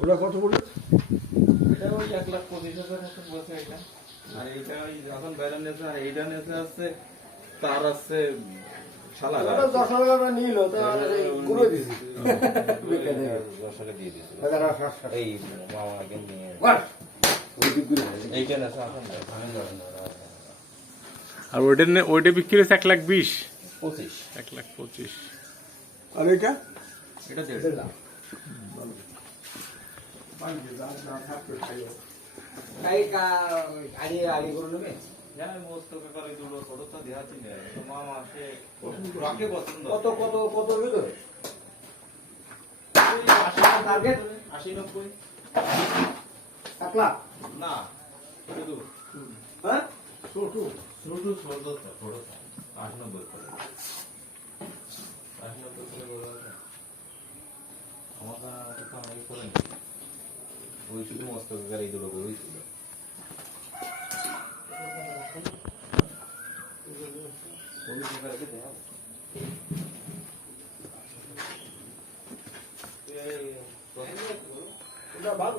ওটা কত পড়লো? এটা ওই 1,25,000 মতো বসে এটা। আর এইটা ওই যখন বাইরন নেছে আর এইটা নেছে আছে তার আছে শালা ওটা 10,000 টাকা নিল তাহলে গুলো দিছি। 10 দিয়ে দিছে। হাজার 700 এই মামাকে নিয়ে বাস ওই দিক গুলো এইটা নেছে এখন আর ওইটা বিক্রি হয়েছে 1,20,000 25 1,25,000। আর এটা এটা 1.5 লাখ। আগে করে নেবে জানা মস্ত করে দুটো ছোট তো দেখাচ্ছি না তো মামা সে রাখে পছন্দ কত কত কত ভিতরে 80 টার্গেট 80-90 1 লাখ না শুধু হ্যাঁ ছোট ছোট ছোট তো ছোট 80-90 করে 80-90 করে বলা যায় আমার তো আমি করে ওই শুধু মস্ত করে এই দুটো করেই ছিল ওই জায়গায় দেখে দাও ওটা ভালো